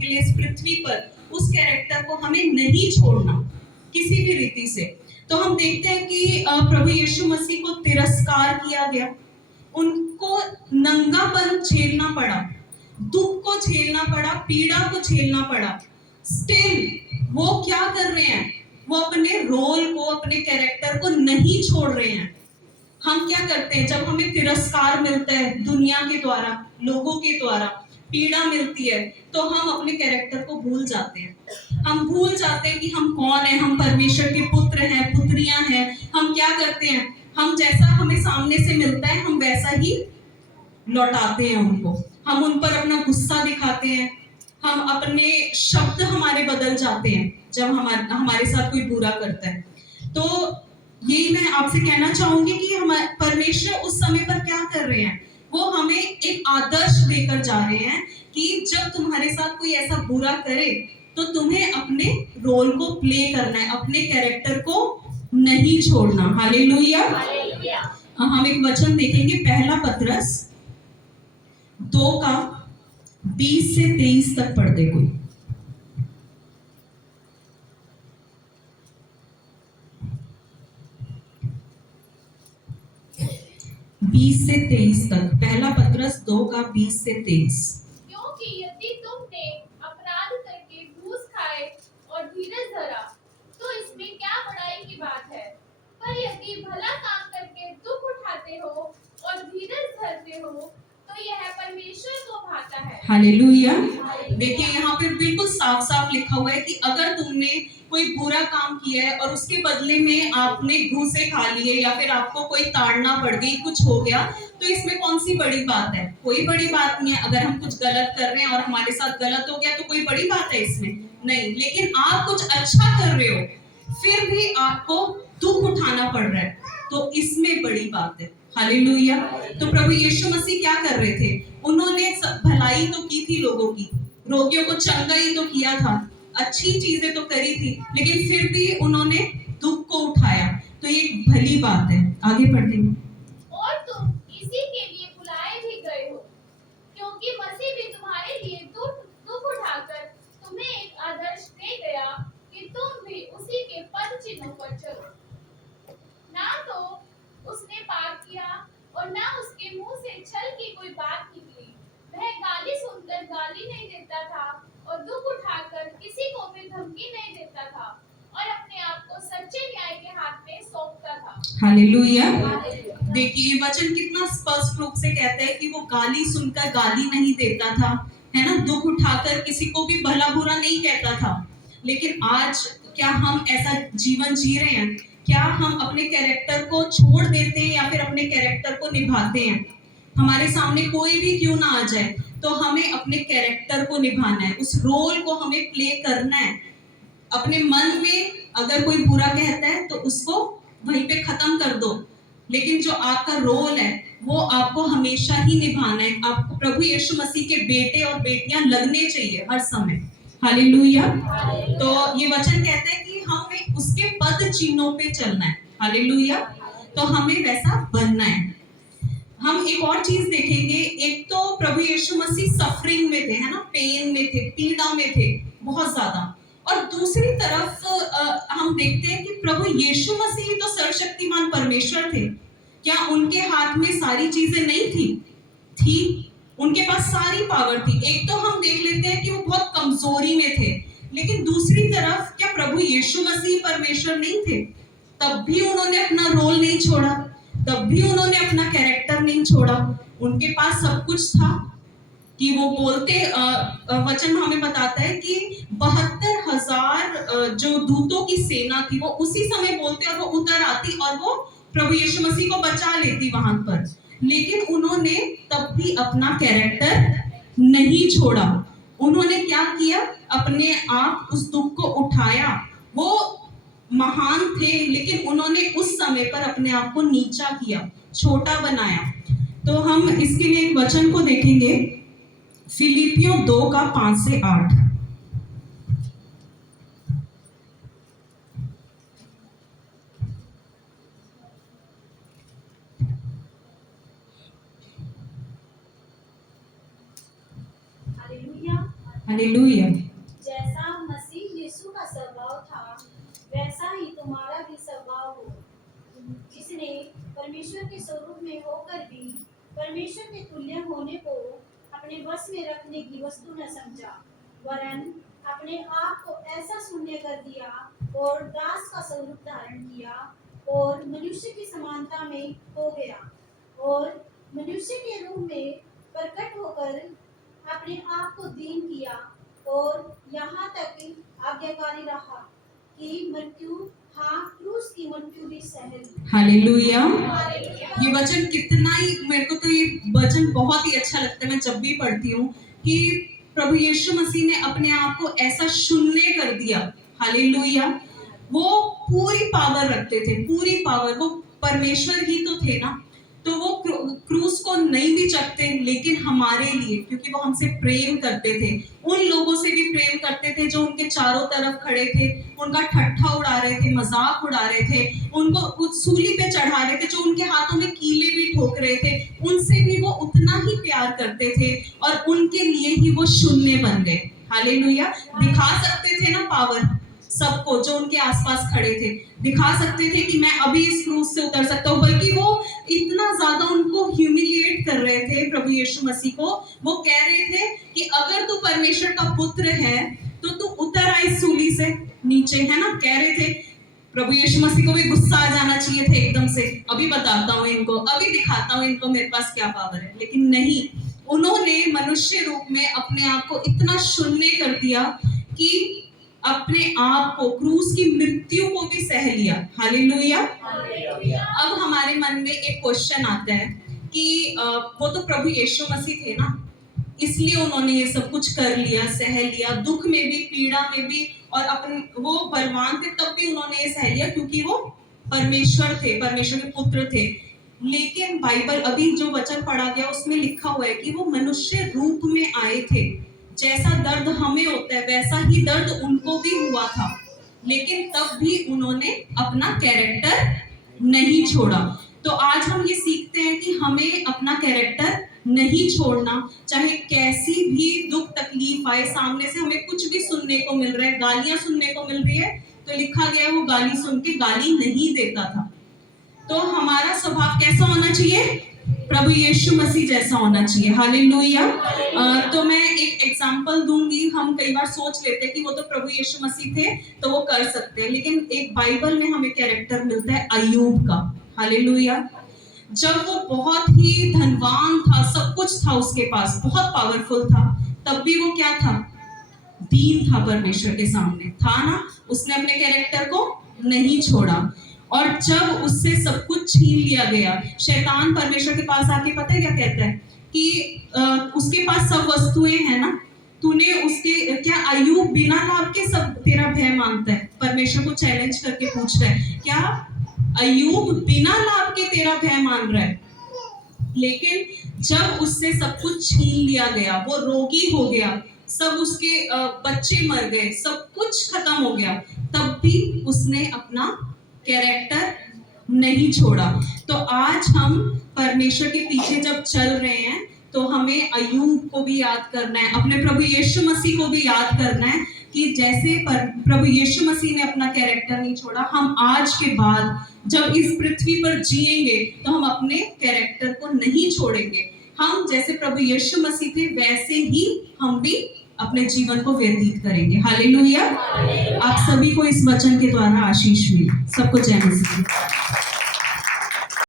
के लिए इस पृथ्वी पर उस कैरेक्टर को हमें नहीं छोड़ना किसी भी रीति से। तो हम देखते हैं कि प्रभु यीशु मसीह को तिरस्कार किया गया, उनको नंगापन झेलना पड़ा, दुख को झेलना पड़ा, पीड़ा को झेलना पड़ा। स्टिल वो क्या कर रहे हैं, वो अपने रोल को, अपने कैरेक्टर को नहीं छोड़ रहे हैं। हम क्या करते हैं जब हमें तिरस्कार मिलता है दुनिया के द्वारा, लोगों के द्वारा पीड़ा मिलती है, तो हम अपने कैरेक्टर को भूल जाते हैं। हम भूल जाते हैं कि हम कौन है, हम परमेश्वर के पुत्र हैं, पुत्रियां हैं। हम क्या करते हैं, हम जैसा हमें सामने से मिलता है हम वैसा ही लौटाते हैं उनको। हम उन पर अपना गुस्सा दिखाते हैं, हम अपने शब्द हमारे बदल जाते हैं जब हमारे साथ कोई बुरा करता है। तो यही मैं आपसे कहना चाहूंगी कि हम परमेश्वर उस समय पर क्या कर रहे हैं, वो हमें एक आदर्श देकर जा रहे हैं कि जब तुम्हारे साथ कोई ऐसा बुरा करे तो तुम्हें अपने रोल को प्ले करना है, अपने कैरेक्टर को नहीं छोड़ना। हालेलुया। हम एक वचन देखेंगे, पहला पतरस 2 का 20 से 23 तक पढ़ दे कोई। 20 से 23 तक, पहला पतरस 2 का 20 से 23। क्योंकि यदि तुमने अपराध करके घूस खाए और धीरज धरा तो इसमें क्या बड़ाई की बात है, पर यदि भला काम करके दुख उठाते हो और धीरज धरते हो तो यह परमेश्वर को भाता है। हालेलुया। देखिए यहाँ पे बिल्कुल साफ साफ लिखा हुआ है कि अगर तुमने कोई बुरा काम किया है और उसके बदले में आपने घूसे खा लिए या फिर आपको कोई ताड़ना पड़ गई, कुछ हो गया, तो इसमें कौन सी बड़ी बात है? कोई बड़ी बात नहीं है। अगर हम कुछ गलत कर रहे हैं और हमारे साथ गलत हो गया तो कोई बड़ी बात है इसमें? नहीं। लेकिन आप कुछ अच्छा कर रहे हो फिर भी आपको दुख उठाना पड़ रहा है, तो इसमें बड़ी बात है। हालेलुया। तो प्रभु यीशु मसीह क्या कर रहे थे, उन्होंने भलाई तो की थी लोगों की, रोगियों को चंगा ही तो किया था, अच्छी चीजें तो करी थी, लेकिन फिर भी उन्होंने दुख को उठाया, तो ये भली बात है। आगे बढ़ते हैं। और तुम इसी के लिए बुलाए भी गए हो, क्योंकि मसीह भी तुम्हारे लिए दुख उठाकर तुम्हें एक आदर्श दे गया कि तुम भी उसी के पद चिन्हों पर चलो। ना तो उसने पाप किया और ना उसके मुंह से छल की कोई बात निकली। वह गाली सुनकर गाली नहीं देता था और दुख उठाकर किसी को भी धमकी नहीं देता था और अपने आप को सच्चे न्याय के हाथ में सौंपता था। हालेलुया। देखिए ये वचन कितना स्पष्ट रूप से कहता है कि वो गाली सुनकर गाली नहीं देता था, है ना, दुख उठाकर किसी को भी भला बुरा नहीं कहता था। लेकिन आज क्या हम ऐसा जीवन जी रहे हैं? क्या हम अपने कैरेक्टर को छोड़ देते हैं या फिर अपने कैरेक्टर को निभाते हैं? हमारे सामने कोई भी क्यों ना आ जाए तो हमें अपने कैरेक्टर को निभाना है, उस रोल को हमें प्ले करना है। अपने मन में अगर कोई बुरा कहता है तो उसको वहीं पे खत्म कर दो, लेकिन जो आपका रोल है वो आपको हमेशा ही निभाना है। आपको प्रभु यीशु मसीह के बेटे और बेटियां लगने चाहिए हर समय। हालेलुया। तो ये वचन कहता है कि हमें उसके पद चिन्हों पे चलना है। हालेलुया। तो हमें वैसा बनना है। हम एक और चीज देखेंगे, एक तो प्रभु यीशु मसीह सफरिंग में थे, है ना, पेन में थे, पीड़ा में थे बहुत ज्यादा, और दूसरी तरफ हम देखते हैं कि प्रभु यीशु मसीह तो सर्वशक्तिमान परमेश्वर थे। क्या उनके हाथ में सारी चीजें नहीं थी? उनके पास सारी पावर थी। एक तो हम देख लेते हैं कि वो बहुत कमजोरी में थे, लेकिन दूसरी तरफ क्या प्रभु यीशु मसीह परमेश्वर नहीं थे? तब भी उन्होंने अपना रोल नहीं छोड़ा, तब भी उन्होंने अपना कैरेक्टर नहीं छोड़ा। उनके पास सब कुछ था कि वो बोलते, वचन हमें बताता है कि 72,000 जो दूतों की सेना थी वो उसी समय बोलते और वो उतर आती और वो प्रभु यीशु मसीह को बचा लेती वहां पर। लेकिन उन्होंने तब भी अपना कैरेक्टर नहीं छोड़ा। उन्होंने क्या किया, अपने आप उस दुख को उठाया। वो महान थे लेकिन उन्होंने उस समय पर अपने आप को नीचा किया, छोटा बनाया। तो हम इसके लिए एक वचन को देखेंगे, फिलिपियों 2 का 5 से 8। हालेलुया। जैसा मसीह यीशु का स्वभाव था वैसा ही तुम्हारा भी स्वभाव हो, जिसने परमेश्वर के स्वरूप में होकर भी परमेश्वर के तुल्य होने को अपने वश में रखने की वस्तु न समझा, वरन अपने आप को ऐसा शून्य कर दिया और दास का स्वरूप धारण किया और मनुष्य की समानता में हो गया और मनुष्य के रूप में प्रकट होकर अपने आप को दीन किया और यहाँ तक कि आज्ञाकारी रहा कि मृत्यु, हाँ क्रूस की मृत्यु भी सह ली। हालेलुया। हालेलुया। ये वचन कितना ही, मेरे को तो ये वचन बहुत ही अच्छा लगता है, मैं जब भी पढ़ती हूँ कि प्रभु यीशु मसीह ने अपने आप को ऐसा शून्य कर दिया। हालेलुया। वो पूरी पावर रखते थे, पूरी पावर, वो परमेश्वर ही तो थे ना, तो वो क्रूस को नहीं भी चकते, लेकिन हमारे लिए, क्योंकि वो हमसे प्रेम करते थे, उन लोगों से भी प्रेम करते थे जो उनके चारों तरफ खड़े थे, उनका ठट्ठा उड़ा रहे थे, मजाक उड़ा रहे थे, उनको उस सूली पे चढ़ा रहे थे, जो उनके हाथों में कीले भी ठोक रहे थे, उनसे भी वो उतना ही प्यार करते थे और उनके लिए ही वो शून्य बन गए। हालेलुया। दिखा सकते थे ना पावर सबको, जो उनके आसपास खड़े थे, दिखा सकते थे कि मैं अभी इस क्रूस से उतर सकता हूँ, बल्कि वो इतना ज्यादा उनको ह्यूमिलिएट कर रहे थे प्रभु यीशु मसीह को। वो कह रहे थे कि अगर तू परमेश्वर का पुत्र है तो तू उतर आ इस सूली से नीचे, है ना, कह रहे थे। प्रभु यीशु मसीह को भी गुस्सा आ जाना चाहिए था एकदम से, अभी बताता हूँ इनको, अभी दिखाता हूँ इनको मेरे पास क्या पावर है, लेकिन नहीं, उन्होंने मनुष्य रूप में अपने आप को इतना शून्य कर दिया कि अपने आप को, क्रूस की मृत्यु को भी सह लिया। हालेलुया। अब हमारे मन में एक क्वेश्चन आता है कि वो तो प्रभु यीशु मसीह थे ना, इसलिए उन्होंने ये सब कुछ कर लिया, सह लिया, दुख में भी, पीड़ा में भी, और अपन वो बलवान थे तब भी उन्होंने ये सह लिया क्योंकि वो परमेश्वर थे, परमेश्वर के पुत्र थे। लेकिन बाइबल अभी जो वचन पढ़ा गया उसमें लिखा हुआ है कि वो मनुष्य रूप में आए थे, जैसा दर्द हमें होता है वैसा ही दर्द उनको भी हुआ था, लेकिन तब भी उन्होंने अपना कैरेक्टर नहीं छोड़ा। तो आज हम ये सीखते हैं कि हमें अपना कैरेक्टर नहीं छोड़ना, चाहे कैसी भी दुख तकलीफ आए, सामने से हमें कुछ भी सुनने को मिल रहा है, गालियां सुनने को मिल रही है, तो लिखा गया है वो गाली सुन के गाली नहीं देता था। तो हमारा स्वभाव कैसा होना चाहिए? प्रभु यीशु मसीह जैसा होना चाहिए। हालेलुया। तो मैं एक एग्जांपल दूंगी। हम कई बार सोच लेते हैं कि वो तो प्रभु यीशु मसीह थे तो वो कर सकते हैं, लेकिन एक बाइबल में हमें कैरेक्टर मिलता है अय्यूब का। हालेलुया। जब वो बहुत ही धनवान था, सब कुछ था उसके पास, बहुत पावरफुल था, तब भी वो क्या था? दीन था परमेश्वर के सामने, था ना, उसने अपने कैरेक्टर को नहीं छोड़ा। और जब उससे सब कुछ छीन लिया गया, शैतान परमेश्वर के पास आके पता है क्या कहता है कि उसके पास सब वस्तुएं हैं ना, तूने उसके क्या, अय्यूब बिना लाभ के सब तेरा भय मानता है? परमेश्वर को चैलेंज करके पूछ रहा है, क्या अय्यूब बिना लाभ के तेरा भय मान रहा है? लेकिन जब उससे सब कुछ छीन लिया गया, वो रोगी हो गया, सब उसके बच्चे मर गए, सब कुछ खत्म हो गया, तब भी उसने अपना कैरेक्टर नहीं छोड़ा। तो आज हम परमेश्वर के पीछे जब चल रहे हैं तो हमें अय्यूब को भी याद करना है, अपने प्रभु यीशु मसीह को भी याद करना है कि जैसे प्रभु यीशु मसीह ने अपना कैरेक्टर नहीं छोड़ा, हम आज के बाद जब इस पृथ्वी पर जिएंगे तो हम अपने कैरेक्टर को नहीं छोड़ेंगे। हम जैसे प्रभु यीशु मसीह थे वैसे ही हम भी अपने जीवन को व्यतीत करेंगे। हालेलुया। आप सभी को इस वचन के द्वारा आशीष मिले। सबको जय मसीह।